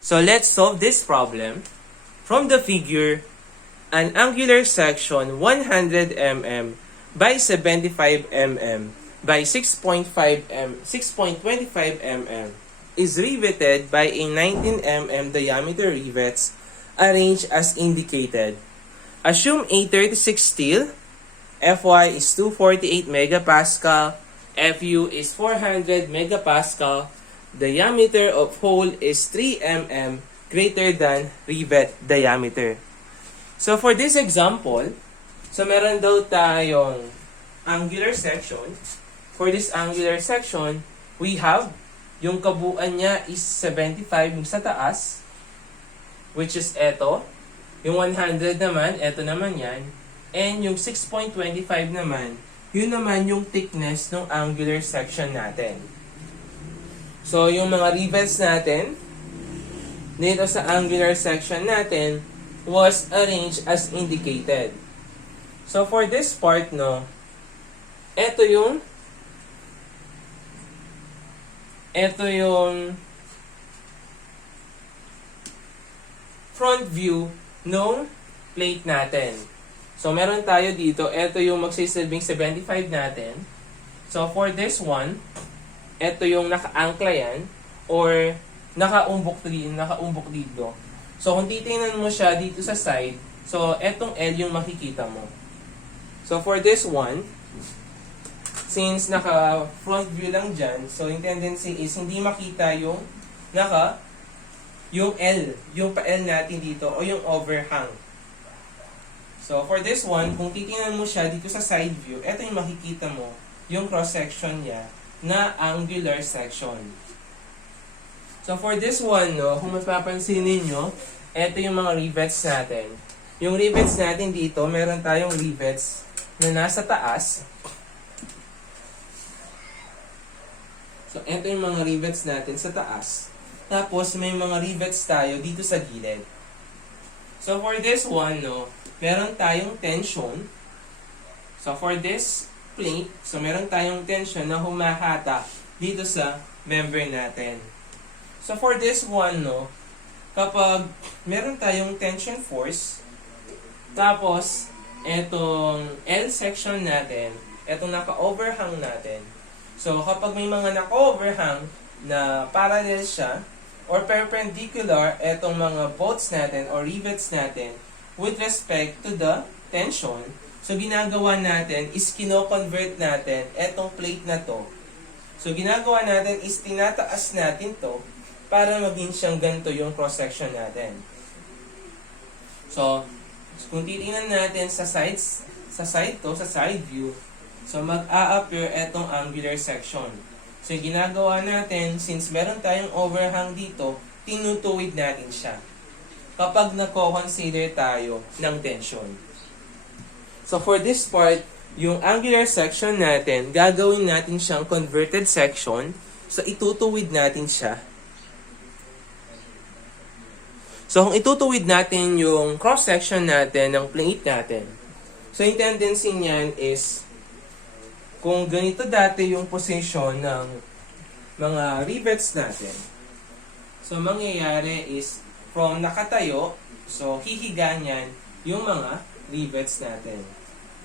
So let's solve this problem. From the figure, an angular section 100 mm by 75 mm by 6.25 mm is riveted by a 19 mm diameter rivets arranged as indicated. Assume a 36 steel, Fy is 248 megapascal, Fu is 400 megapascal, diameter of hole is 3 mm greater than rivet diameter. So for this example, so meron daw tayong angular section. For this angular section, we have yung kabuuan niya is 75 yung sa taas, which is eto. Yung 100 naman, eto naman yan. And yung 6.25 naman, yun naman yung thickness ng angular section natin. So, yung mga rivets natin, dito sa angular section natin, was arranged as indicated. So, for this part, no, eto yung front view ng plate natin. So, meron tayo dito, ito yung magsisilbing 75 natin. So, for this one, ito yung naka-angkla yan, or nakaumbok dito. So, kung titingnan mo siya dito sa side, so, etong L yung makikita mo. So, for this one, since naka-front view lang dyan, so, yung tendency is hindi makita yung yung L, yung pa-L natin dito, o yung overhang. So, for this one, kung titingnan mo siya dito sa side view, ito yung makikita mo, yung cross-section niya na angular section. So, for this one, no, kung mapapansin ninyo, ito yung mga rivets natin. Yung rivets natin dito, meron tayong rivets na nasa taas. So, ito yung mga rivets natin sa taas. Tapos, may mga rivets tayo dito sa gilid. So, for this one, no, meron tayong tension. So, for this plate, so meron tayong tension na humahata dito sa member natin. So, for this one, no, kapag meron tayong tension force, tapos, etong L section natin, etong naka-overhang natin. So, kapag may mga naka-overhang na parallel siya, or perpendicular etong mga bolts natin or rivets natin with respect to the tension, so ginagawa natin is kino-convert natin etong plate na to. So, ginagawa natin is tinataas natin to para maging siyang ganito yung cross-section natin. So, kung titingnan natin sa side view, so mag-a-appear etong angular section. So, ginagawa natin, since meron tayong overhang dito, tinutuwid natin siya kapag nako-consider tayo ng tension. So, for this part, yung angular section natin, gagawin natin siyang converted section. So, itutuwid natin siya. So, kung itutuwid natin yung cross-section natin ng plate natin, so, yung tendency niyan is, kung ganito dati yung position ng mga rivets natin, so mangyayari is from nakatayo, so hihiga niyan yung mga rivets natin.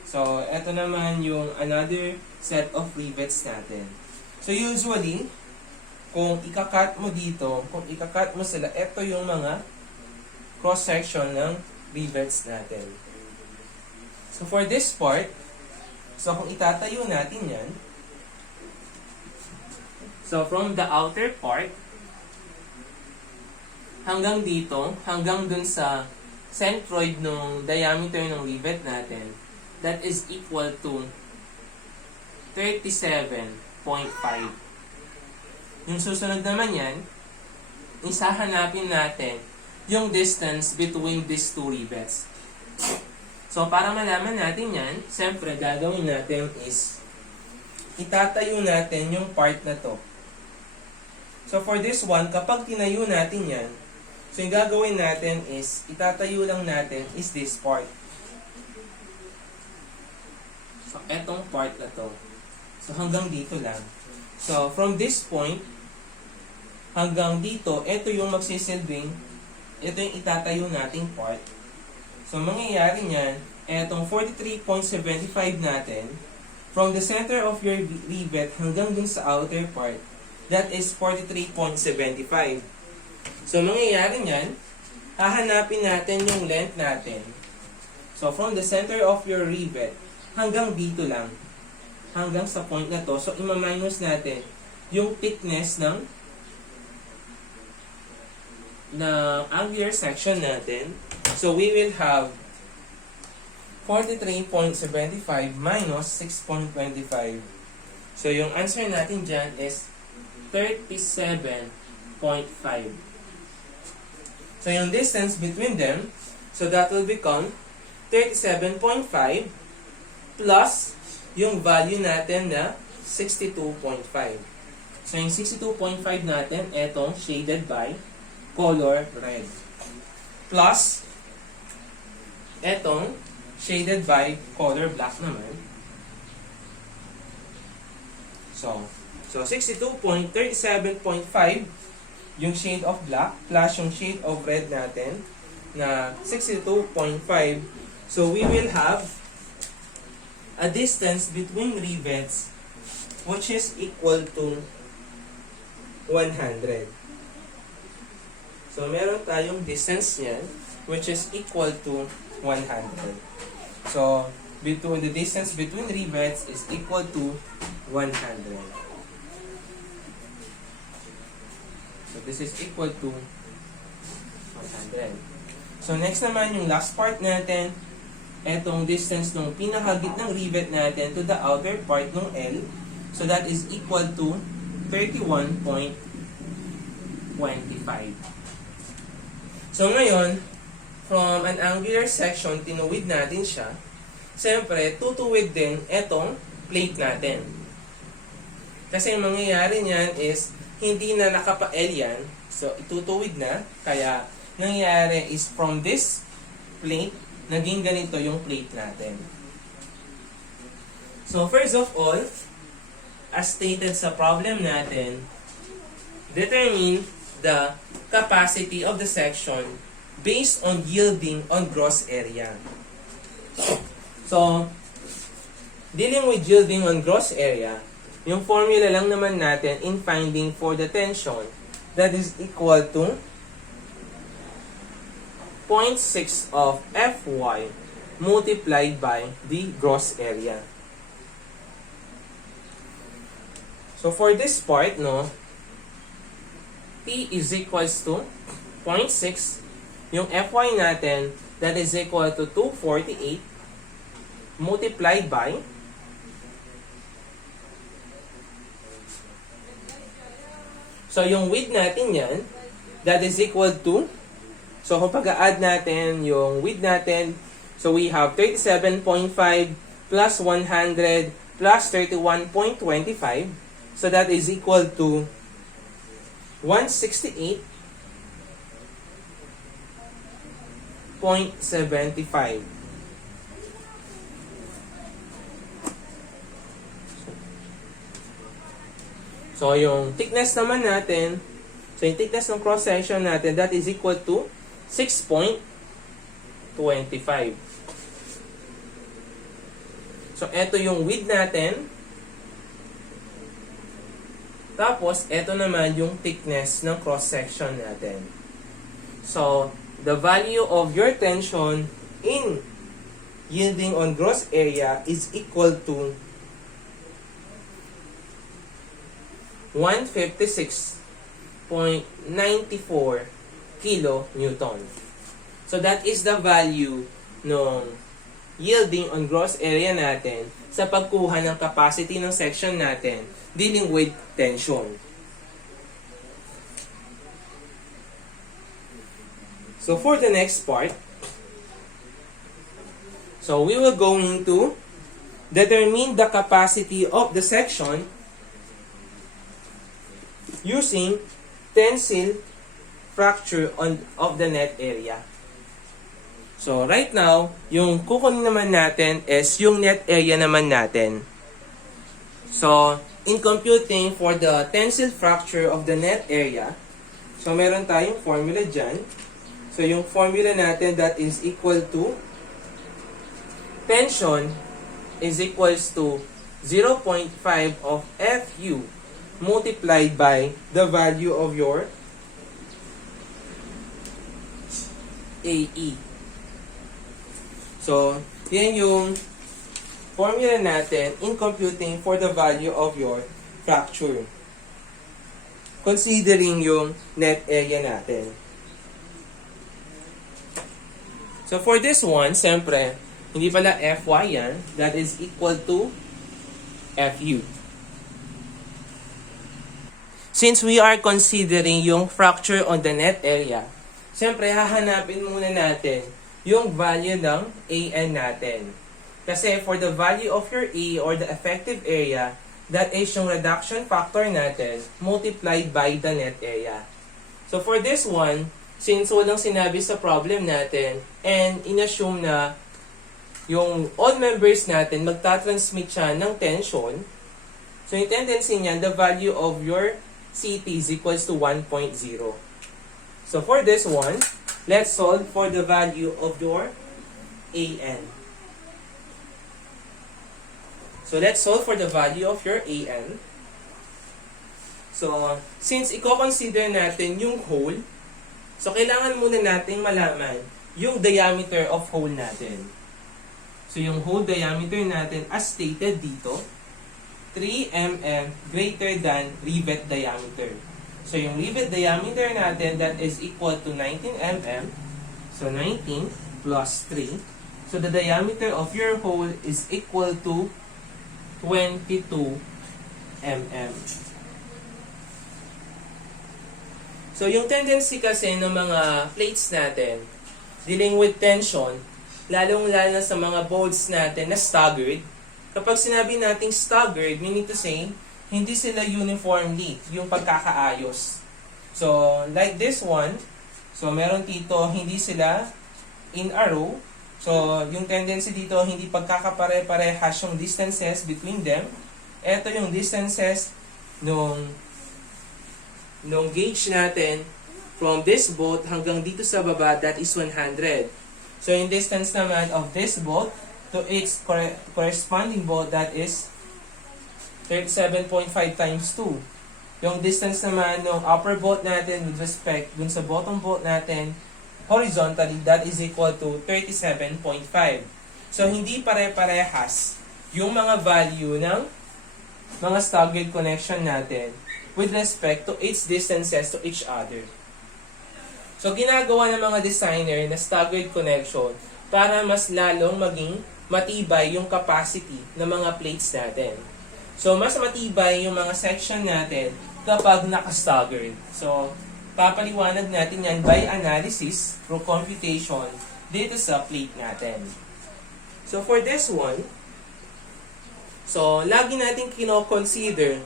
So, eto naman yung another set of rivets natin. So, usually, kung ikakat mo dito, kung ikakat mo sila, eto yung mga cross-section ng rivets natin. So, for this part, so, kung itatayo natin yan, so, from the outer part, hanggang dito, hanggang dun sa centroid ng diameter ng rivet natin, that is equal to 37.5. Yung susunod naman yan, isahanapin natin yung distance between these two rivets. So, para malaman natin yan, siyempre, gagawin natin is, itatayo natin yung part na to. So, for this one, kapag tinayo natin yan, so, yung gagawin natin is, itatayo lang natin is this part. So, etong part na to. So, hanggang dito lang. So, from this point, hanggang dito, ito yung magsisilbing, ito yung itatayo nating part. So, mangyayari niyan, etong 43.75 natin, from the center of your rivet hanggang dun sa outer part, that is 43.75. So, mangyayari niyan, hahanapin natin yung length natin. So, from the center of your rivet, hanggang dito lang. Hanggang sa point na to. So, ima-minus natin yung thickness ng angular section natin. So, we will have 43.75 minus 6.25. So, yung answer natin dyan is 37.5. So, yung distance between them, so that will become 37.5 plus yung value natin na 62.5. So, yung 62.5 natin, etong shaded by color red. Plus, etong shaded by color black naman. So 62.37.5 yung shade of black plus yung shade of red natin na 62.5. So we will have a distance between rivets which is equal to 100. So meron tayong distance niyan which is equal to 100. So the distance between rivets is equal to 100. So this is equal to 100. So next naman yung last part natin, etong distance ng pinakagit ng rivet natin to the outer part ng L. So that is equal to 31.25. So ngayon, from an angular section, tinuwid natin siya. Siyempre, tutuwid din etong plate natin. Kasi yung mangyayari niyan is, hindi na nakapa-L yan. So, itutuwid na. Kaya, nangyayari is from this plate, naging ganito yung plate natin. So, first of all, as stated sa problem natin, determine the capacity of the section based on yielding on gross area. So, dealing with yielding on gross area, yung formula lang naman natin in finding for the tension, that is equal to 0.6 of Fy multiplied by the gross area. So, for this part, no, P is equals to 0.6. Yung Fy natin, that is equal to 248 multiplied by so yung width natin yan, that is equal to, so kung pag-add natin yung width natin, so we have 37.5 plus 100 plus 31.25, so that is equal to 168.75. So, yung thickness naman natin, so yung thickness ng cross-section natin, that is equal to 6.25. So, eto yung width natin. Tapos, eto naman yung thickness ng cross-section natin. So, the value of your tension in yielding on gross area is equal to 156.94 kilonewton. So that is the value ng yielding on gross area natin sa pagkuha ng capacity ng section natin dealing with tension. So for the next part, so we will going to determine the capacity of the section using tensile fracture of the net area. So, right now, yung kukunin naman natin is yung net area naman natin. So, in computing for the tensile fracture of the net area, So, meron tayong formula dyan. So, yung formula natin that is equal to tension is equals to 0.5 of Fu multiplied by the value of your AE. So, yan yung formula natin in computing for the value of your fracture. Considering yung net area natin. So, for this one, siyempre, hindi pala Fy yan. That is equal to Fu. Since we are considering yung fracture on the net area, siyempre, hahanapin muna natin yung value ng AN natin. Kasi for the value of your A or the effective area, that is yung reduction factor natin multiplied by the net area. So for this one, since walang sinabi sa problem natin, and inassume na yung all members natin magta-transmit siya ng tension, so yung tendency niya, the value of your CT is equals to 1.0. So for this one, let's solve for the value of your AN. So let's solve for the value of your AN. So, since i-consider natin yung hole, so kailangan muna nating malaman yung diameter of hole natin. So yung hole diameter natin as stated dito, 3 mm greater than rivet diameter. So yung rivet diameter natin, that is equal to 19 mm. So 19 plus 3. So the diameter of your hole is equal to 22 mm. So yung tendency kasi ng mga plates natin dealing with tension, lalong-lalo sa mga bolts natin na staggered. Kapag sinabi nating staggered, meaning to say, hindi sila uniformly yung pagkakaayos. So, like this one, so meron dito, hindi sila in a row. So, yung tendency dito, hindi pagkakapare-parehas yung distances between them. Ito yung distances nung gauge natin from this bolt hanggang dito sa baba, that is 100. So, yung distance naman of this bolt to its corresponding bolt, that is 37.5 times 2. Yung distance naman ng upper bolt natin with respect dun sa bottom bolt natin horizontally, that is equal to 37.5. So, hindi pare-parehas yung mga value ng mga staggered connection natin with respect to its distances to each other. So, ginagawa ng mga designer na staggered connection para mas lalong maging matibay yung capacity ng mga plates natin. So, mas matibay yung mga section natin kapag naka-staggered. So, papaliwanag natin yan by analysis through computation dito sa plate natin. So, for this one, so, lagi natin kino-consider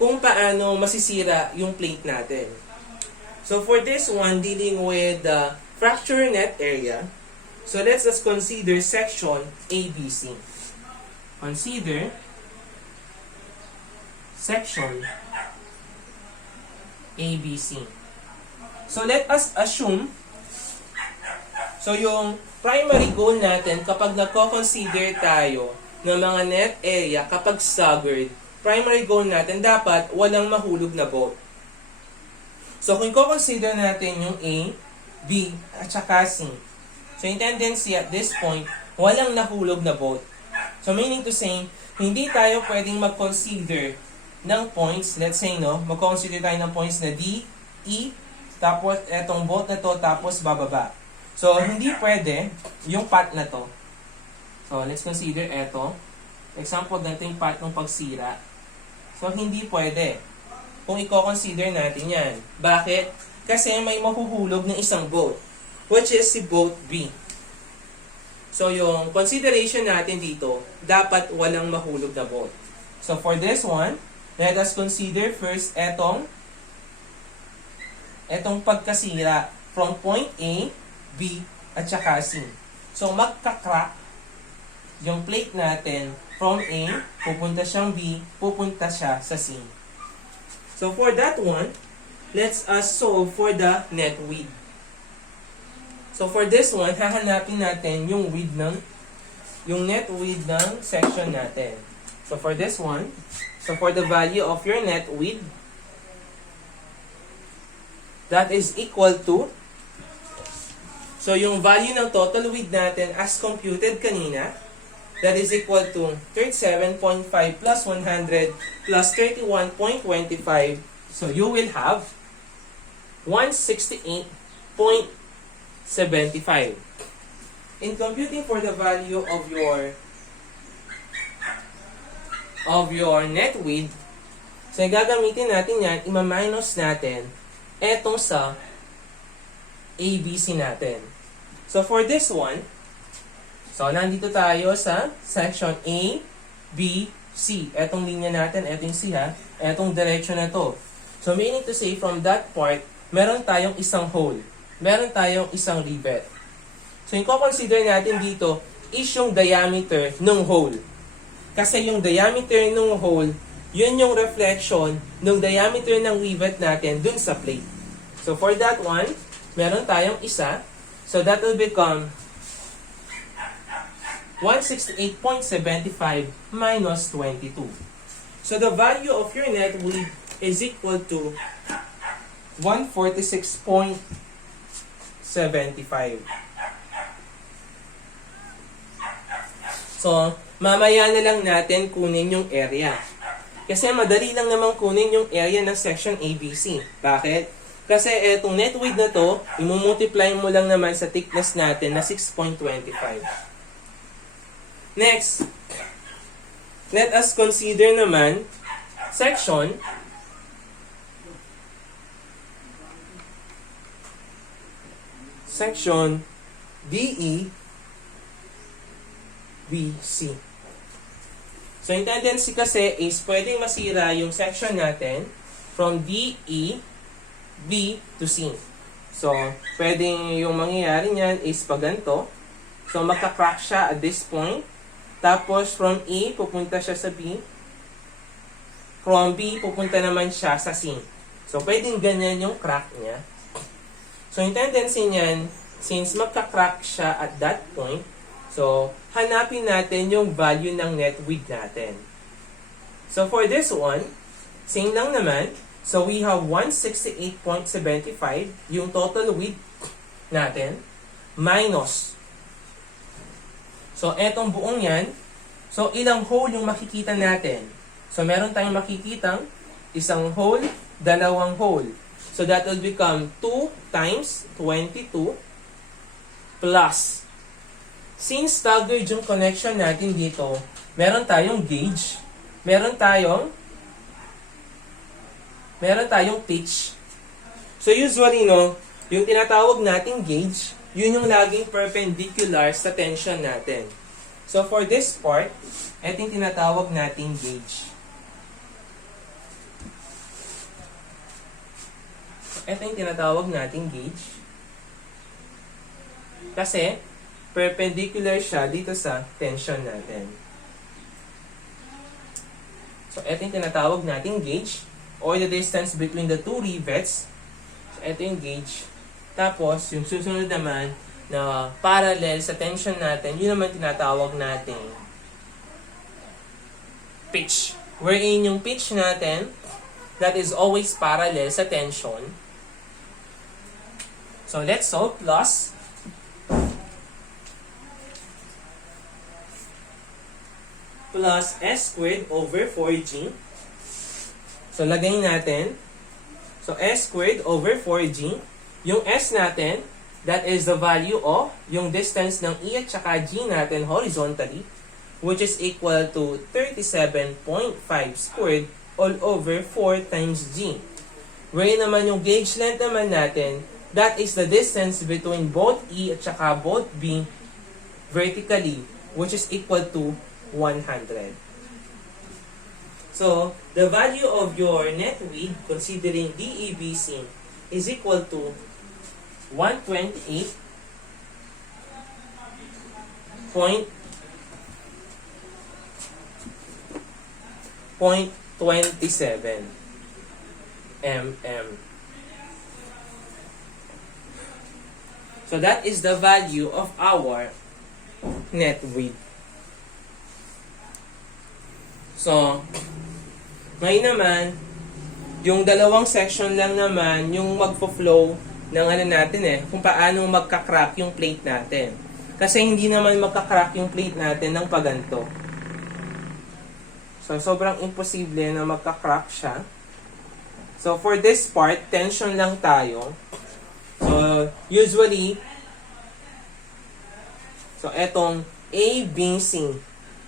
kung paano masisira yung plate natin. So, for this one, dealing with the fracture net area, so let's just consider section ABC. Consider section ABC. So, let us assume, so yung primary goal natin kapag nagko-consider tayo ng mga net area kapag staggered, primary goal natin dapat walang mahulog na bolt. So, kung i-consider natin yung A, B, at saka C, so yung tendency at this point, walang nahulog na bolt. So, meaning to say, hindi tayo pwedeng mag-consider ng points, let's say, no, mag-consider tayo ng points na D, E, tapos etong bolt na to, tapos bababa. So, hindi pwede yung path na to. So, let's consider eto. Example, ganito yung path ng pagsira. So, hindi pwede kung i-consider natin yan. Bakit? Kasi may mahuhulog ng isang bolt, which is si bolt B. So, yung consideration natin dito, dapat walang mahulog na bolt. So, for this one, let us consider first etong pagkasira from point A, B, at saka C. So, magka-crack yung plate natin from A, pupunta siyang B, pupunta siya sa C. So, for that one, let's solve for the net width. So for this one, hahanapin natin yung net width ng section natin. So for this one, so for the value of your net width, that is equal to, so yung value ng total width natin as computed kanina, that is equal to 37.5 plus 100 plus 31.25. So you will have 168.75. In computing for the value of your net width, so gagamitin natin yan, ima-minus natin etong sa ABC natin. So for this one, so nandito tayo sa section A, B, C. Etong linya natin, etong C ha, etong direction na to. So meaning to say, from that part, meron tayong isang hole. Meron tayong isang rivet. So yung consider natin dito is yung diameter ng hole. Kasi yung diameter ng hole, yun yung reflection ng diameter ng rivet natin dun sa plate. So for that one, meron tayong isa. So that will become 168.75 minus 22. So the value of your net width is equal to 146.75. So, mamaya na lang natin kunin yung area. Kasi madali lang naman kunin yung area ng section ABC. Bakit? Kasi etong net width na to, imumultiply mo lang naman sa thickness natin na 6.25. Next, let us consider naman section DE, BC. So, yung tendency kasi is pwedeng masira yung section natin from DE, B to C. So, pwedeng yung mangyayari niyan is pag ganito. So, magka-crack siya at this point. Tapos, from E, pupunta siya sa B. From B, pupunta naman siya sa C. So, pwedeng ganyan yung crack niya. So, yung tendency niyan, since magka-crack siya at that point, so, hanapin natin yung value ng net width natin. So, for this one, same lang naman. So, we have 168.75, yung total width natin, minus. So, etong buong yan, so, ilang hole yung makikita natin? So, meron tayong makikitang isang hole, dalawang hole. So, that will become 2 times 22 plus. Since staggered yung connection natin dito, meron tayong gauge, meron tayong pitch. So, usually, no, yung tinatawag nating gauge, yun yung laging perpendicular sa tension natin. So, for this part, ito yung tinatawag nating gauge. Ito yung tinatawag nating gauge. Kasi, perpendicular siya dito sa tension natin. So, ito yung tinatawag nating gauge or the distance between the two rivets. So, ito yung gauge. Tapos, yung susunod naman na parallel sa tension natin, yun naman tinatawag nating pitch. Wherein yung pitch natin, that is always parallel sa tension. So, let's solve. Plus S squared over 4G. So, lagay natin. So, S squared over 4G. Yung S natin, that is the value of yung distance ng E at saka G natin horizontally, which is equal to 37.5 squared all over 4 times G. Where naman yung gauge length naman natin, that is the distance between both E at saka both B vertically, which is equal to 100. So, the value of your net width, considering DEBC, is equal to 128.27 mm. So that is the value of our net width. So, ngayon naman, yung dalawang section lang naman yung magpo-flow ng ano natin kung paano magka-crack yung plate natin. Kasi hindi naman magka-crack yung plate natin ng paganto. So, sobrang imposible na magka-crack siya. So, for this part, tension lang tayo. So, usually, etong A, B, C,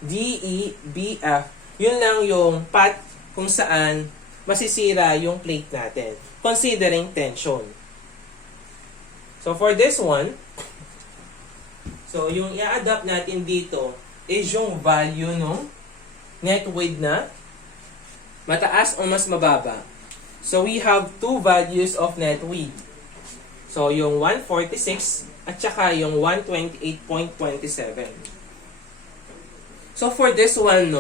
D, E, B, F, yun lang yung path kung saan masisira yung plate natin, considering tension. So, for this one, so, yung i-adapt natin dito is yung value ng net width na mataas o mas mababa. So, we have two values of net width. So, yung 146 at saka yung 128.27. So, for this one,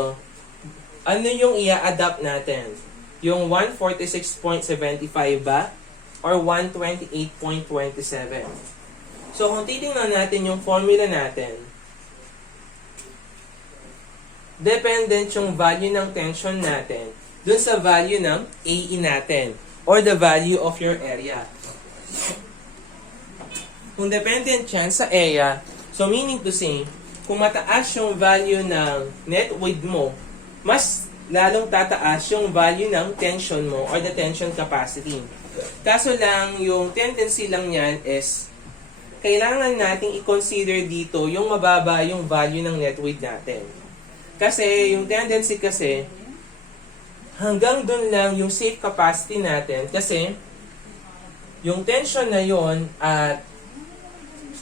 ano yung i-adapt natin? Yung 146.75 ba? Or 128.27? So, kung titingnan natin yung formula natin, dependent yung value ng tension natin dun sa value ng AE natin or the value of your area. Kung dependent yan sa area, so meaning to say, kung mataas yung value ng net width mo, mas lalong tataas yung value ng tension mo or the tension capacity. Kaso lang, yung tendency lang yan is, kailangan nating i-consider dito yung mababa yung value ng net width natin. Kasi, yung tendency kasi, hanggang dun lang yung safe capacity natin kasi, yung tension na yon at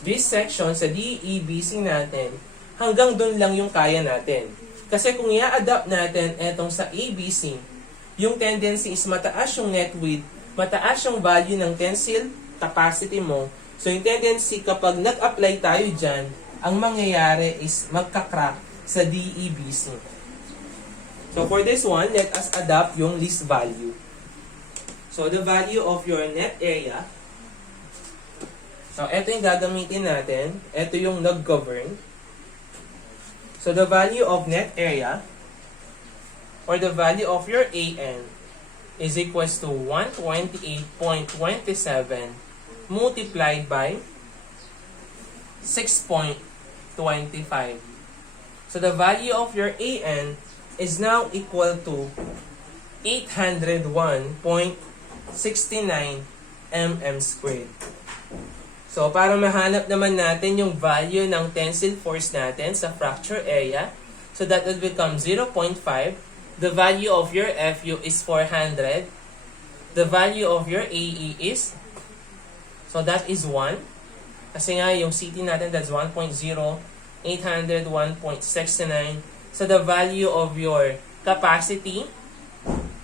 this section sa DEBC natin, hanggang dun lang yung kaya natin. Kasi kung i-adapt natin etong sa ABC, yung tendency is mataas yung net width, mataas yung value ng tensile capacity mo. So yung tendency kapag nag-apply tayo dyan, ang mangyayari is magka-crack sa DEBC. So for this one, let us adapt yung least value. So the value of your net area, so, ito yung gagamitin natin. Ito yung nag-govern. So, the value of net area or the value of your AN is equals to 128.27 multiplied by 6.25. So, the value of your AN is now equal to 801.69 mm squared. So, para mahanap naman natin yung value ng tensile force natin sa fracture area, so that would become 0.5. The value of your FU is 400. The value of your AE is, so that is 1. Kasi nga, yung CT natin, that's 1.0. 801.69. So, the value of your capacity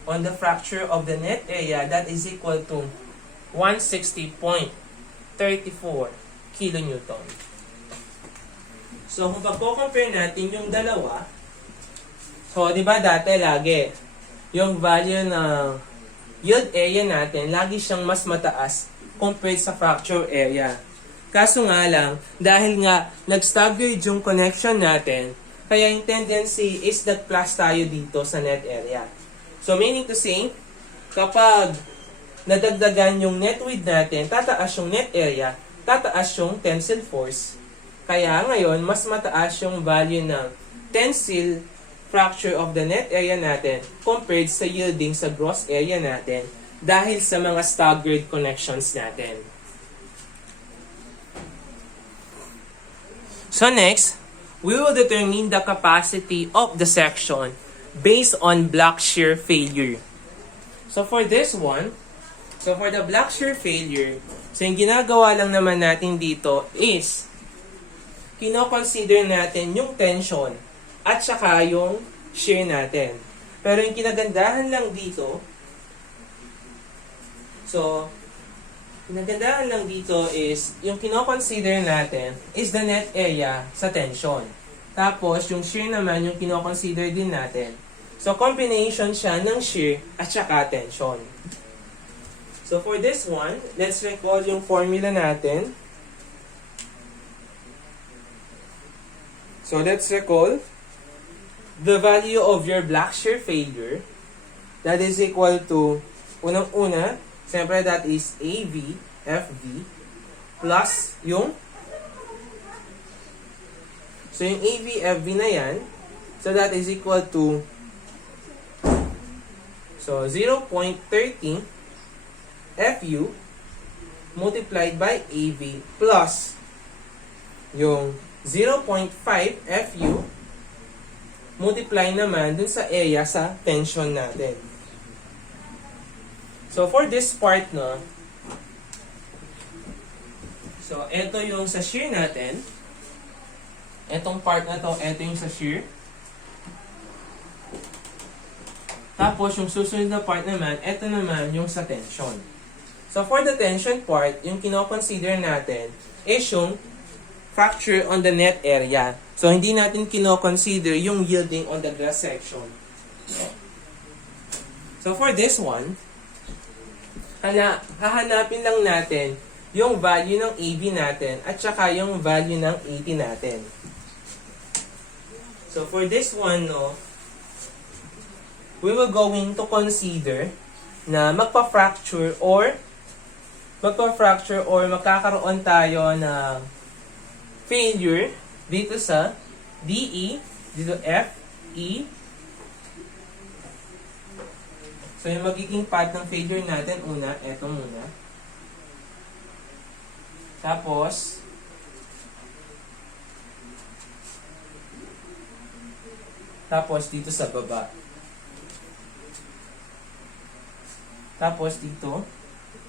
on the fracture of the net area, that is equal to 160.34 kilonewton. So, kung pagko-compare natin yung dalawa, so, di ba dati lagi, yung value ng yield area natin, lagi siyang mas mataas compared sa fracture area. Kaso nga lang, dahil nga nag-staggered yung connection natin, kaya yung tendency is that plus tayo dito sa net area. So, meaning to say, kapag nadagdagan yung net width natin, tataas yung net area, tataas yung tensile force. Kaya ngayon, mas mataas yung value ng tensile fracture of the net area natin compared sa yielding sa gross area natin dahil sa mga staggered connections natin. So next, we will determine the capacity of the section based on block shear failure. So for this one, so for the block shear failure, so yung ginagawa lang naman natin dito is kino-consider natin yung tension at saka yung shear natin. Pero yung kinagandahan lang dito, so kinagandahan lang dito is yung kino-consider natin is the net area sa tension. Tapos yung shear naman yung kino-consider din natin. So combination siya ng shear at saka tension. So for this one, let's recall yung formula natin. So let's recall the value of your black shear failure. That is equal to, unang-una, siyempre that is AV, FV, plus yung, so yung AV, FV na yan, so that is equal to, so 0.30 FU multiplied by AV plus yung 0.5 FU multiply naman dun sa area sa tension natin. So for this part, no, so ito yung sa shear natin. Etong part na to, ito yung sa shear. Tapos yung susunod na part naman, ito naman yung sa tension. So for the tension part, yung kino-consider natin is yung fracture on the net area. So hindi natin kino-consider yung yielding on the glass section. So for this one, hahanapin lang natin yung value ng AB natin at saka yung value ng AT natin. So for this one, no, we will going to consider na magpa-fracture or magkakaroon tayo ng failure dito sa DE, dito FE. So yung magiging path ng failure natin, una, eto muna. Tapos, dito sa baba. Tapos dito,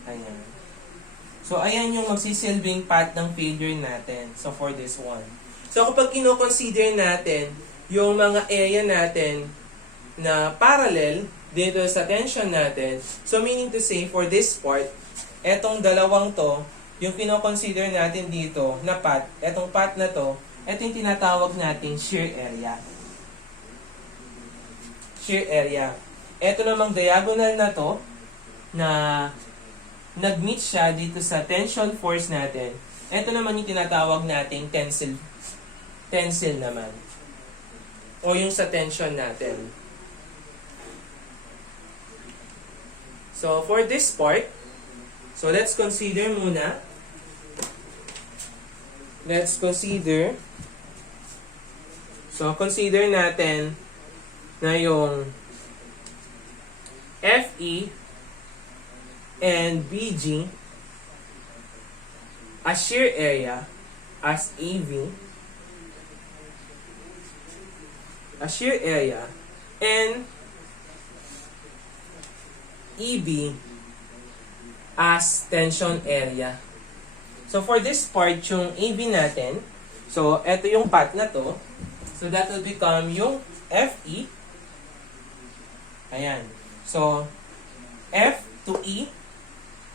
ayan. So ayan yung magsisilbing path ng failure natin. So for this one. So kapag kino-consider natin yung mga area natin na parallel dito sa tension natin, so meaning to say for this part, etong dalawang to, yung kino-consider natin dito na path, etong path na to, eto yung tinatawag nating shear area. Shear area. Eto namang diagonal na to, na nag-meet siya dito sa tension force natin. Ito naman yung tinatawag nating tensile. Tensile naman. O yung sa tension natin. So, for this part, so let's consider muna. So, consider natin na yung FE and BG as shear area as AV as shear area and EB as tension area. So for this part, yung AB natin, so ito yung path na to, so that will become yung FE. Ayan. So F to E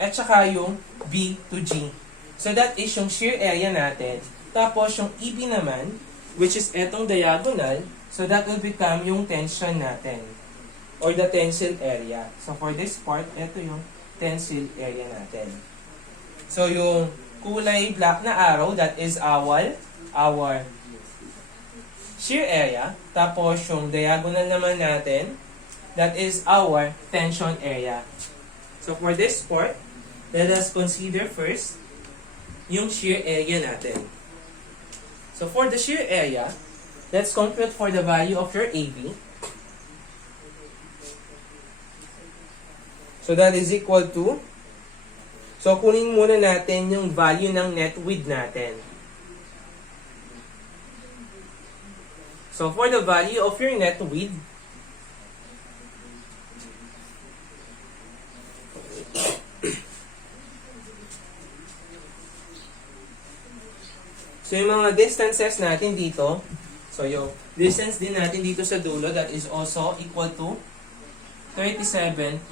at saka yung B to G. So that is yung shear area natin. Tapos yung EB naman, which is etong diagonal, so that will become yung tension natin. Or the tensile area. So for this part, ito yung tensile area natin. So yung kulay black na arrow, that is our shear area. Tapos yung diagonal naman natin, that is our tension area. So for this part, let us consider first yung shear area natin. So for the shear area, let's compute for the value of your AB. So that is equal to, so kunin muna natin yung value ng net width natin. So for the value of your net width, so yung mga distances natin dito, so yung distance din natin dito sa dulo, that is also equal to 37.5.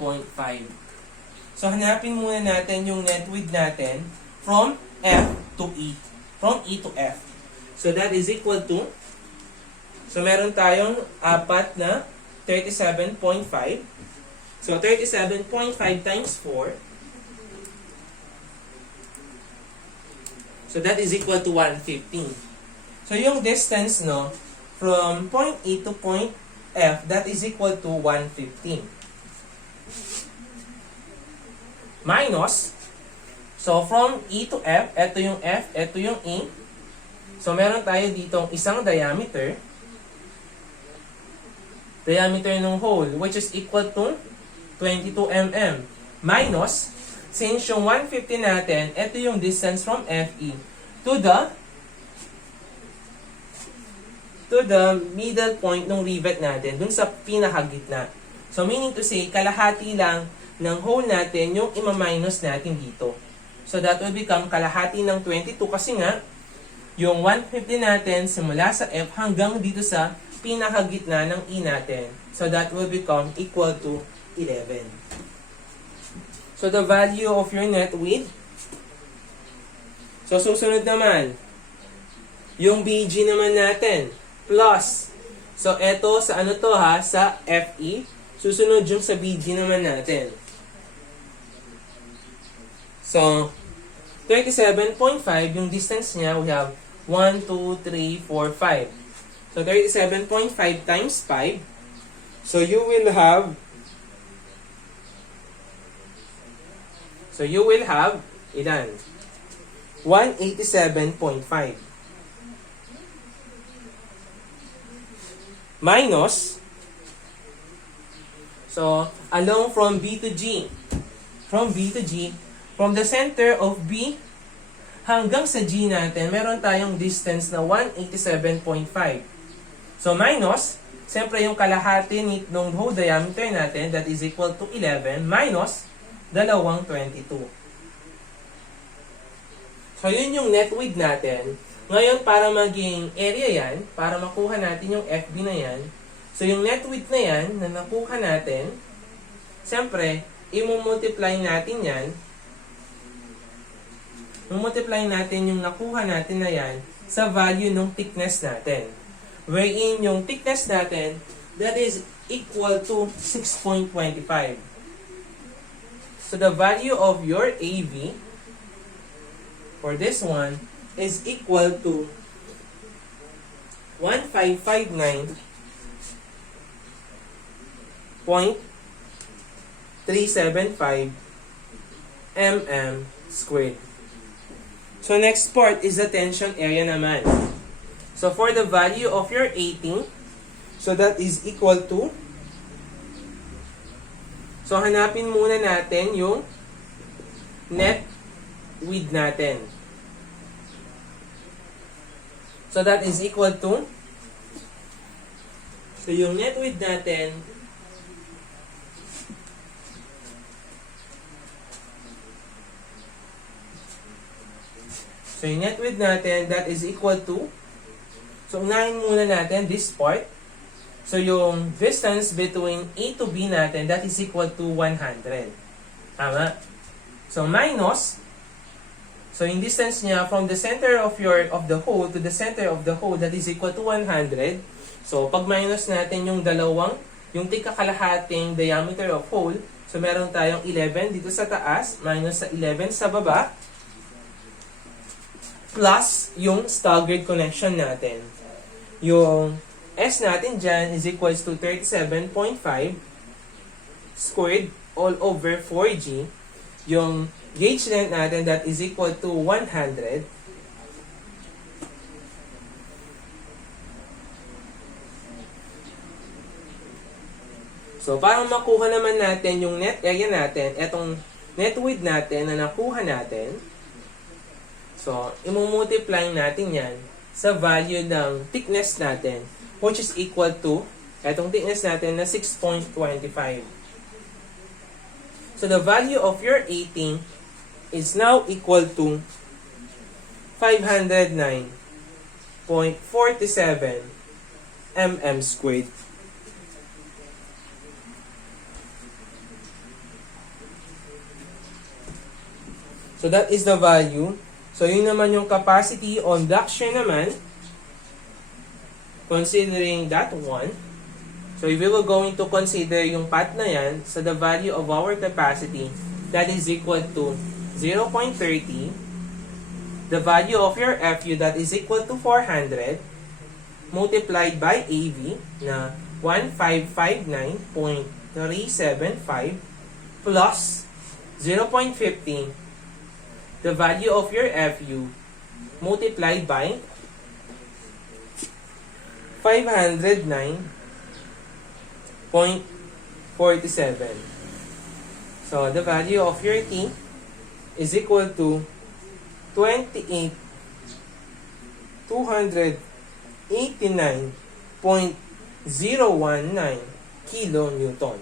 So hanapin muna natin yung net width natin from F to E. From E to F. So that is equal to, so meron tayong apat na 37.5. So 37.5 times 4. So that is equal to 115. So So, yung distance, no, from point A to point F, that is equal to 115. Minus, so from E to F, ito yung E. So, meron tayo ditong isang diameter ng hole, which is equal to 22 mm. Minus, since yung 150 natin, ito yung distance from FE to the middle point ng rivet natin, dun sa pinakagitna. So, meaning to say, kalahati lang ng hole natin yung ima-minus natin dito. So, that will become kalahati ng 22 kasi nga, yung 150 natin simula sa F hanggang dito sa pinakagitna ng E natin. So, that will become equal to 11. So, the value of your net width. So, susunod naman, yung BG naman natin, plus. So, eto sa ano to ha, sa FE. Susunod yung sa BG naman natin. So, 37.5, yung distance niya, we have 1, 2, 3, 4, 5. So, 37.5 times 5. So, you will have ilan? 187.5. Minus, so, along from B to G. From the center of B hanggang sa G natin, meron tayong distance na 187.5. So, minus, siyempre yung kalahati ng hole diameter natin, that is equal to 11, minus 22. So, yun yung net width natin. Ngayon, para maging area yan, para makuha natin yung FB na yan, so yung net width na yan, na nakuha natin, siyempre, i-multiply natin yan, multiply natin yung nakuha natin na yan sa value ng thickness natin. Wherein yung thickness natin, that is equal to 6.25. So the value of your AV for this one is equal to 1559.375 mm squared. So next part is the tension area naman. So for the value of your 18, so that is equal to, so hanapin muna natin yung net width natin. So that is equal to, so yung net width natin, so yung net width natin, that is equal to, so unahin muna natin this part. So yung distance between A to B natin, that is equal to 100. Tama? So minus, so yung distance niya from the center of the hole to the center of the hole, that is equal to 100. So pag minus natin yung yung tika-kalahating diameter of hole, so meron tayong 11 dito sa taas, minus sa 11 sa baba, plus yung staggered connection natin. Yung S natin dyan is equals to 37.5 squared all over 4G. Yung gauge length natin, that is equal to 100. So, para makuha naman natin yung net area natin, etong net width natin na nakuha natin, so, imumultiply natin yan sa value ng thickness natin, which is equal to, etong thickness natin na 6.25. So, the value of your 18 is now equal to 509.47 mm squared. So, that is the value. So, yun naman yung capacity on block shear naman. Considering that one, so if we were going to consider yung path na yan, so the value of our capacity, that is equal to 0.30 the value of your FU that is equal to 400 multiplied by AV na 1559.375 plus 0.15 the value of your FU multiplied by 509.47. So the value of your T is equal to 28,289.019 kilonewton.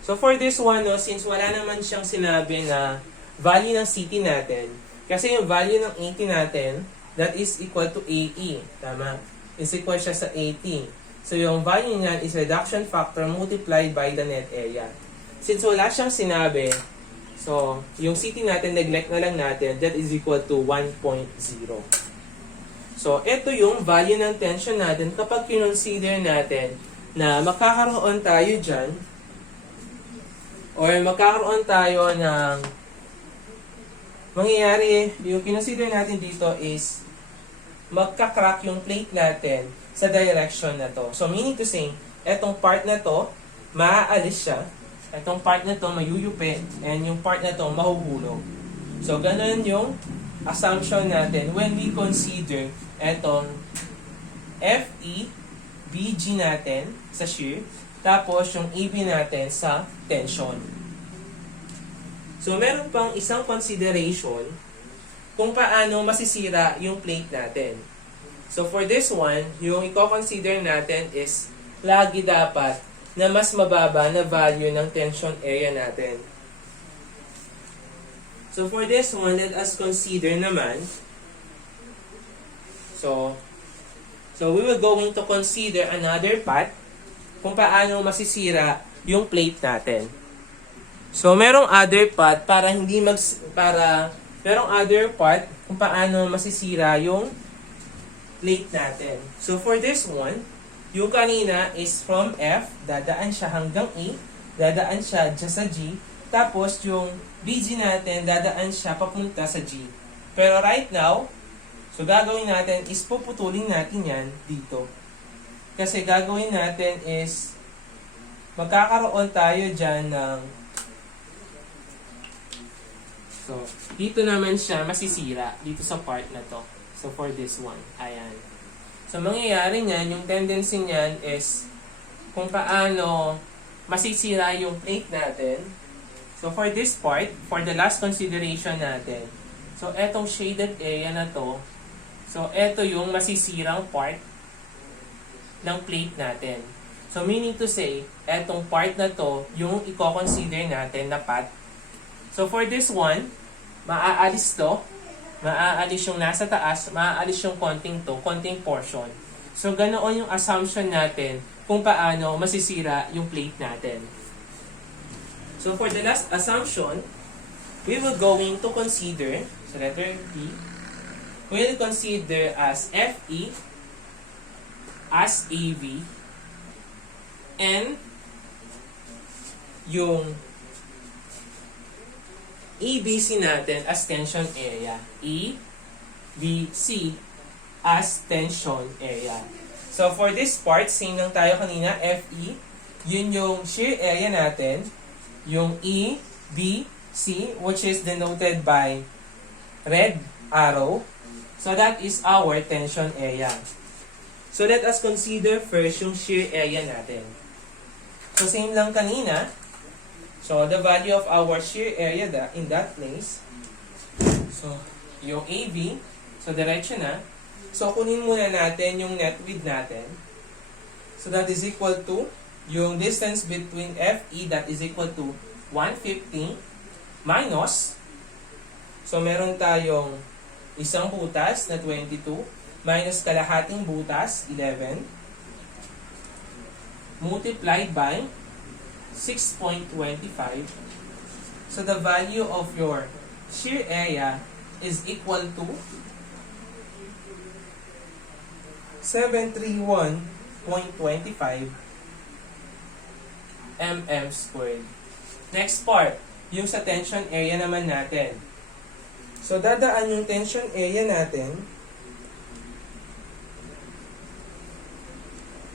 So for this one, no, since wala naman siyang sinabi na value ng CT natin, kasi yung value ng AT natin, that is equal to AE. Tama? Is equal siya sa AT. So yung value niyan is reduction factor multiplied by the net area. Since wala siyang sinabi, so yung CT natin, neglect na lang natin, that is equal to 1.0. So ito yung value ng tension natin kapag kinonsider natin na makakaroon tayo dyan or magkakaroon tayo ng mangyayari, yung kinonsider natin dito is magka-crack yung plate natin sa direction na to. So meaning to say, etong part na to, maaalis siya. Etong part na to, mayuyupi. And yung part na to, mahuhulog. So ganun yung assumption natin when we consider etong FE, BG natin sa shear, tapos yung AB natin sa tension. So meron pang isang consideration kung paano masisira yung plate natin. So for this one, yung i-consider natin is lagi dapat na mas mababa na value ng tension area natin. So for this one, let us consider naman. So we will going to consider another part kung paano masisira yung plate natin. So merong other part merong other part kung paano masisira yung plate natin. So for this one, yung kanina is from F, dadaan siya hanggang A, dadaan siya dyan sa G, tapos yung BG natin, dadaan siya papunta sa G. Pero right now, so gagawin natin is puputulin natin yan dito. Kasi gagawin natin is magkakaroon tayo dyan ng so, dito naman siya masisira dito sa part na to. So, for this one. Ayan. So, mangyayari niyan, yung tendency niyan is kung paano masisira yung plate natin. So, for this part, for the last consideration natin, so, etong shaded area na to, so, eto yung masisirang part ng plate natin. So, meaning to say, etong part na to, yung i-consider natin na path. So, for this one, maaalis to, maaalis yung nasa taas, maaalis yung konting portion. So, ganoon yung assumption natin kung paano masisira yung plate natin. So, for the last assumption, we will going to consider, so letter D, we will consider as FE, as AV, and yung ABC natin as tension area. EBC as tension area. So, for this part, same lang tayo kanina, FE, yun yung shear area natin. Yung EBC, which is denoted by red arrow. So, that is our tension area. So, let us consider first yung shear area natin. So, same lang kanina. So, the value of our shear area in that place. So, yung AB. So, diretso na. So, kunin muna natin yung net width natin. So, that is equal to yung distance between FE that is equal to 150 minus. So, meron tayong isang butas na 22 minus kalahating butas, 11. Multiplied by 6.25. So the value of your shear area is equal to 731.25 mm squared. Next part, yung sa tension area naman natin. So, dadaan yung tension area natin.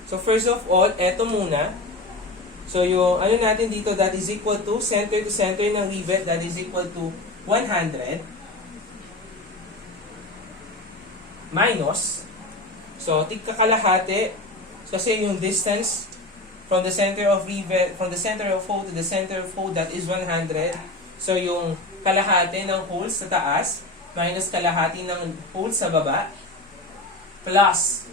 So, first of all, eto muna. So, yung ano natin dito, that is equal to center ng rivet, that is equal to 100 minus, so, tigkakalahati, kasi yung distance from the center of rivet, from the center of hole to the center of hole, that is 100. So, yung kalahati ng hole sa taas minus kalahati ng hole sa baba plus,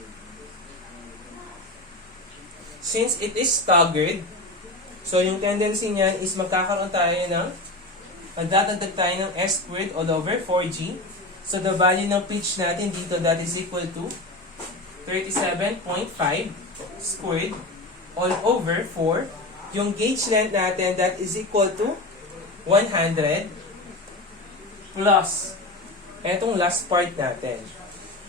since it is staggered, so yung tendency niyan is magdadagdag tayo ng S squared all over 4G. So the value ng pitch natin dito, that is equal to 37.5 squared all over 4. Yung gauge length natin, that is equal to 100 plus etong last part natin.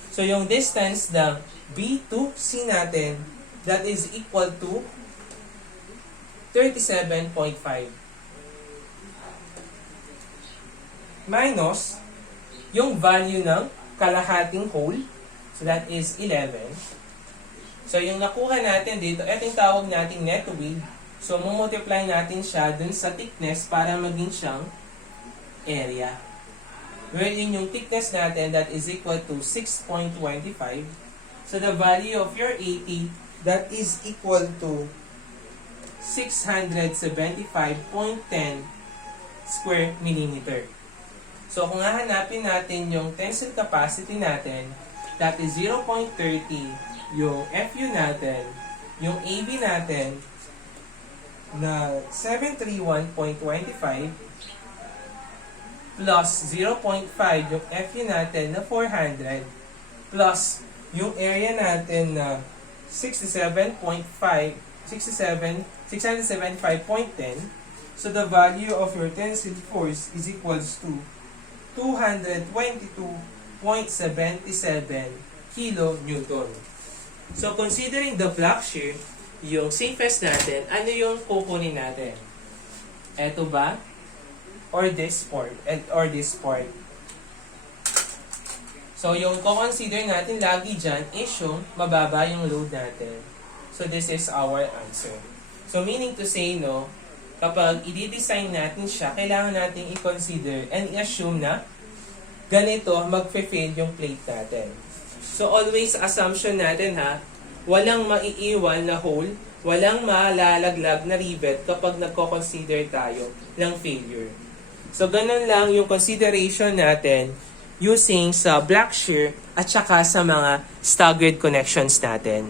So yung distance ng B to C natin, that is equal to 37.5 minus yung value ng kalahating hole, so that is 11. So yung nakuha natin dito, ito yung tawag nating net width. So multiply natin siya dun sa thickness para maging siyang area. Wherein yung thickness natin, that is equal to 6.25. So the value of your 80, that is equal to 675.10 square millimeter. So kung hahanapin natin yung tensile capacity natin, that is 0.30, yung FU natin, yung AB natin na 731.25 plus 0.5 yung FU natin na 400 plus yung area natin na 675.10. So the value of your tensile force is equals to 222.77 kilonewton. So considering the block shear, yung safest natin, ano yung kukunin natin? Eto ba? Or this part? Or this part? So yung consider natin lagi dyan is yung mababa yung load natin. So this is our answer. So meaning to say, no, kapag i-design natin siya, kailangan natin i-consider and i-assume na ganito mag-fail yung plate natin. So always assumption natin ha, walang maiiwan na hole, walang malalaglag na rivet kapag nagko-consider tayo ng failure. So ganun lang yung consideration natin using sa block shear at saka sa mga staggered connections natin.